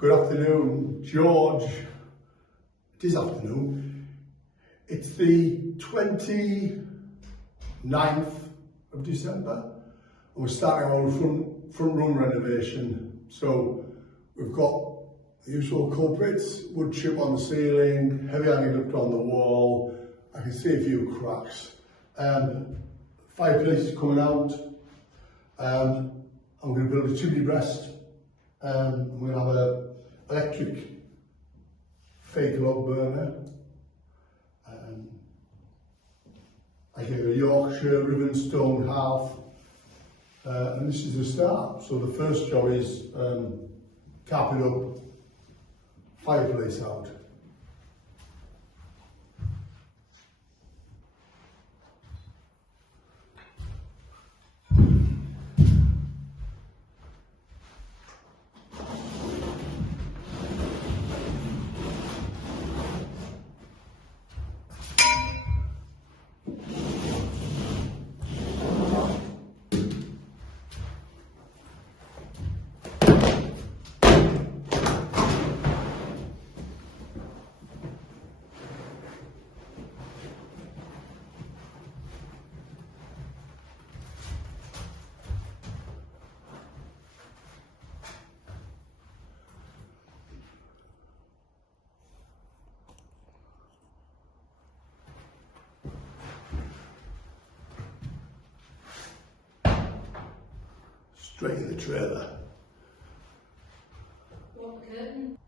Good afternoon, George. It is afternoon. It's the 29th of December and we're starting our front room renovation. So we've got the usual culprits: wood chip on the ceiling, heavy hanging up on the wall. I can see a few cracks. Fireplace is coming out. I'm going to build a chimney breast. I'm going to have an electric fake log burner. I get a Yorkshire ribbon stone half, and this is the start. So the first job is carpet up, fireplace out. Straight in the trailer. What curtain?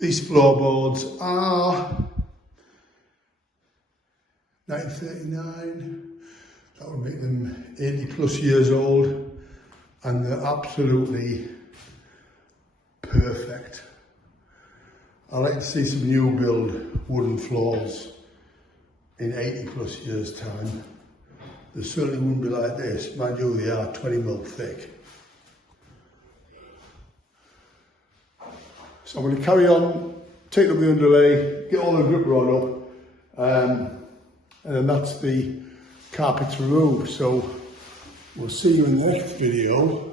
These floorboards are 1939. That would make them 80 plus years old, and they're absolutely perfect. I like to see some new build wooden floors in 80 plus years time. They certainly wouldn't be like this. Mind you, they are 20mm thick. So I'm going to carry on, take up the underlay, get all the grip rod up, and then that's the carpets removed. So we'll see you in the next video.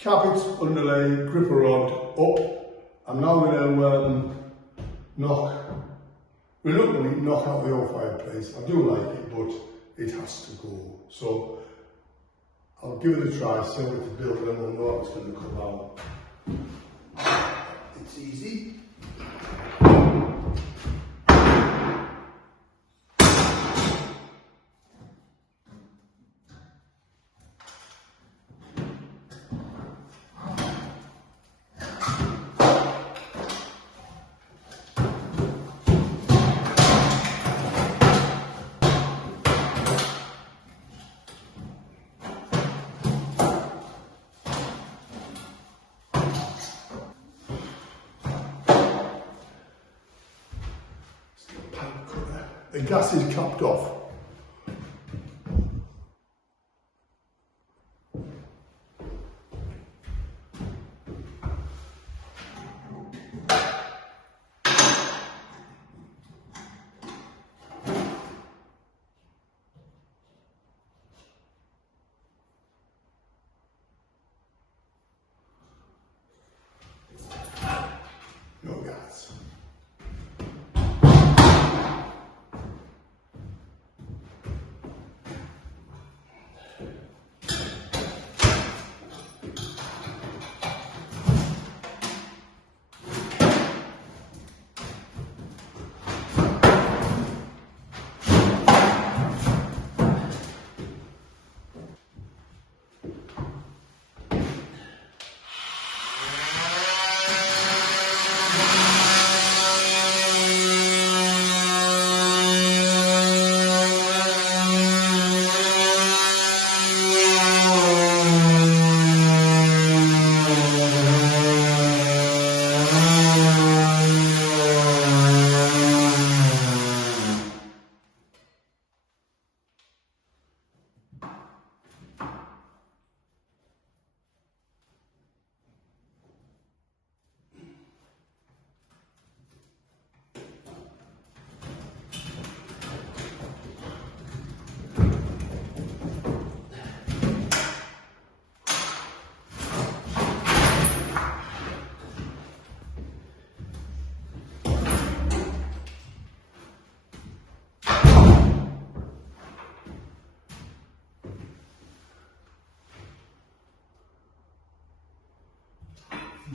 Carpets, underlay, gripper rod up. I'm now going to reluctantly knock out the old fireplace. I do like it, but it has to go. So I'll give it a try, see how it's built, and then we'll know how it's going to come out. It's easy. the gas is capped off. No gas.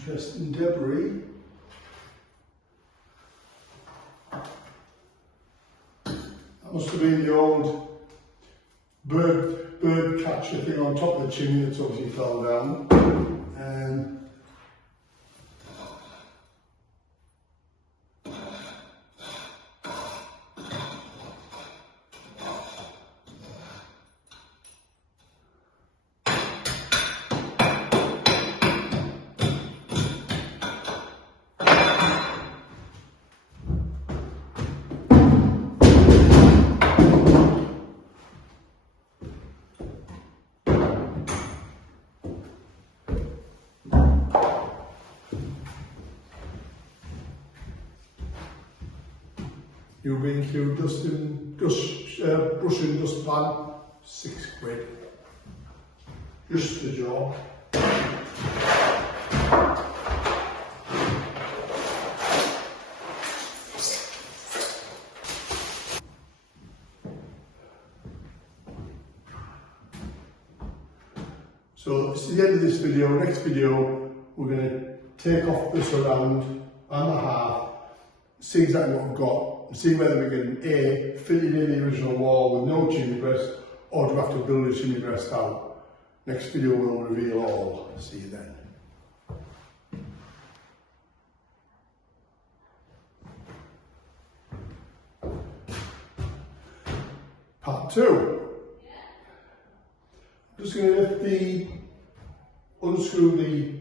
Interesting debris. That must have been the old bird catcher thing on top of the chimney that's obviously fell down. New BQ brushing dust pan, £6. Just the job. So this is the end of this video. Next video we're going to take off the surround and the half, see exactly what we've got, and see whether we can A, fit it in the original wall with no chimney breast, or do we have to build a chimney breast out. Next video will reveal all. See you then. Part 2. I'm just going to unscrew the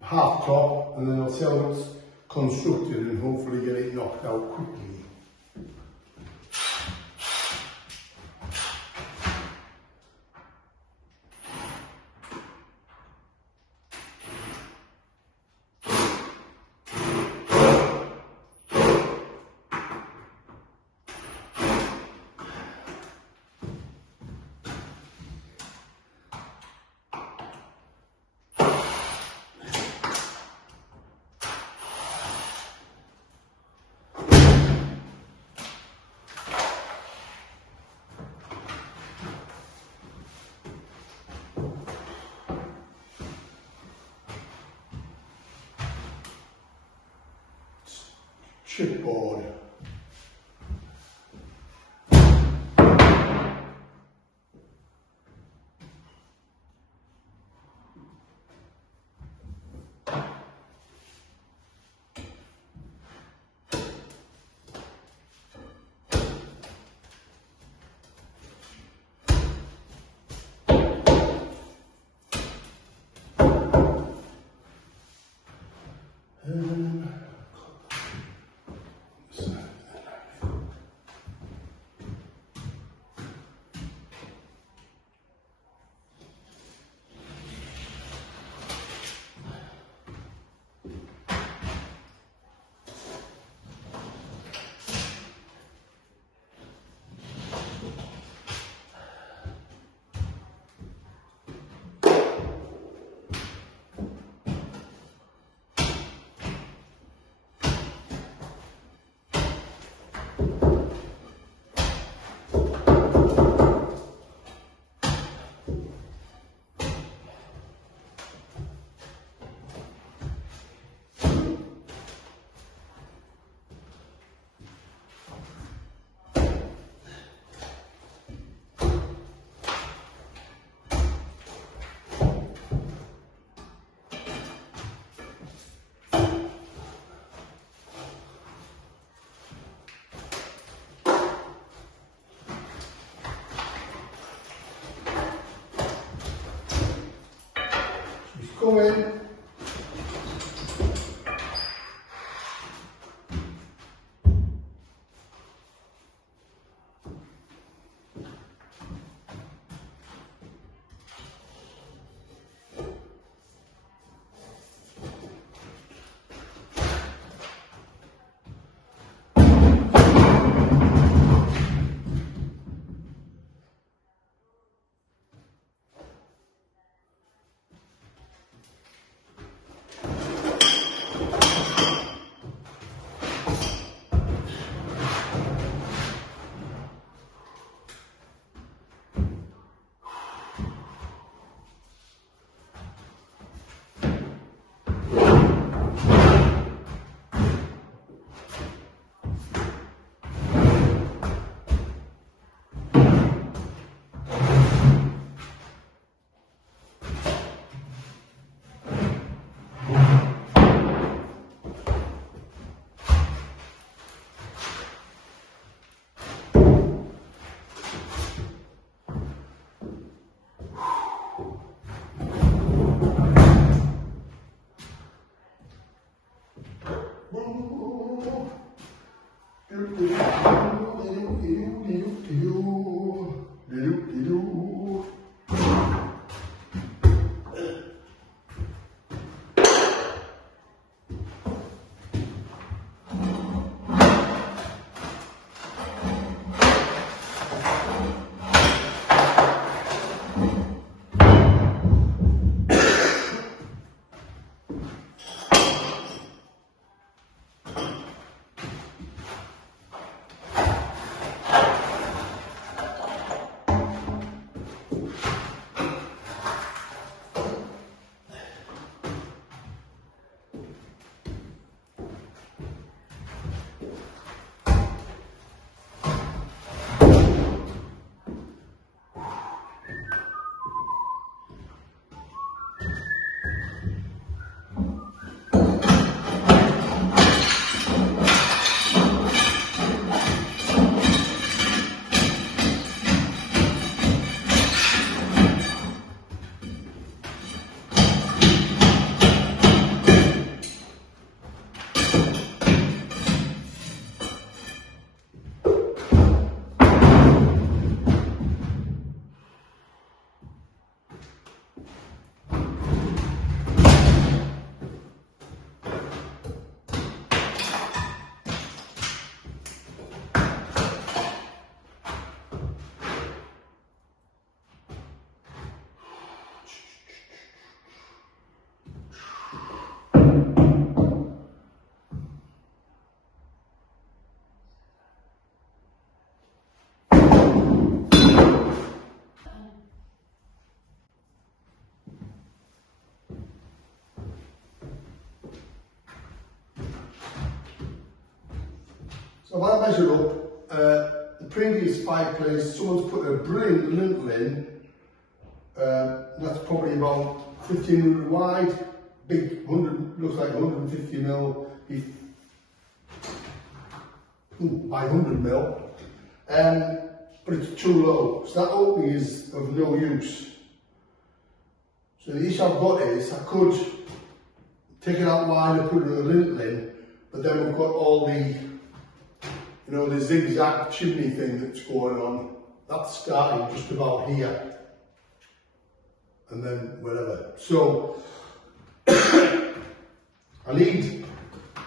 half top, and then I'll see how it's constructed and hopefully get it knocked out quickly. Chipboard. So Come in. So when I measured up, the previous fireplace, someone's put a brilliant lintel in, that's probably about 1500 wide, big 100, looks like 150 mil by 100 mil, but it's too low, so that opening is of no use. So the issue I've got is I could take it out wide and put another lintel in, but then we've got all the, you know, the zigzag chimney thing that's going on. That's starting just about here, and then wherever. So I need a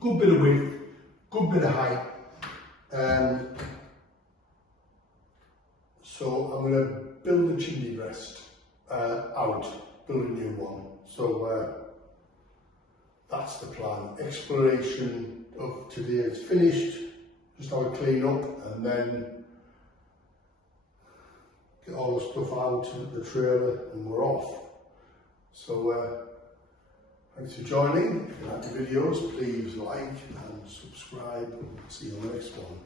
good bit of width, good bit of height. So I'm going to build a chimney rest out, build a new one. So that's the plan. Exploration of today is finished. just have a clean up and then get all the stuff out of the trailer and we're off. So thanks for joining. If you like the videos, please like and subscribe. See you on the next one.